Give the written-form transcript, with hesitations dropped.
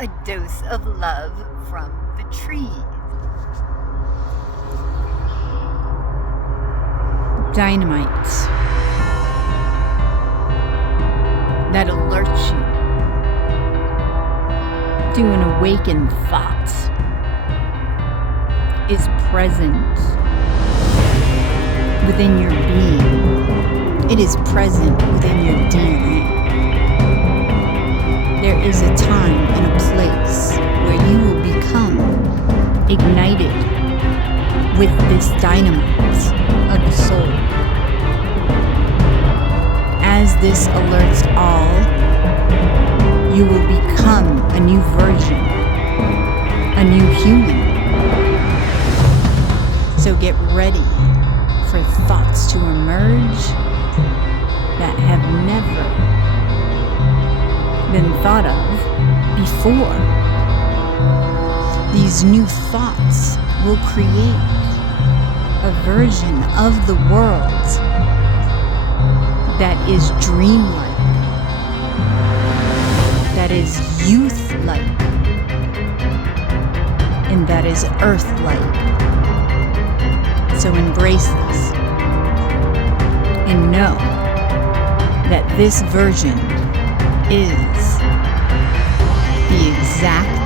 a dose of love from the trees. Dynomite that alerts you to an awakened thought is present within your being. It is present within your DNA. There is a time and a place where you will become ignited with this dynamite of the soul. As this alerts all, you will become a new version, a new human. So get ready for thoughts to emerge that have never been thought of before. These new thoughts will create a version of the world that is dreamlike, that is youth-like, and that is earth-like. So embrace this and know that this version is the exact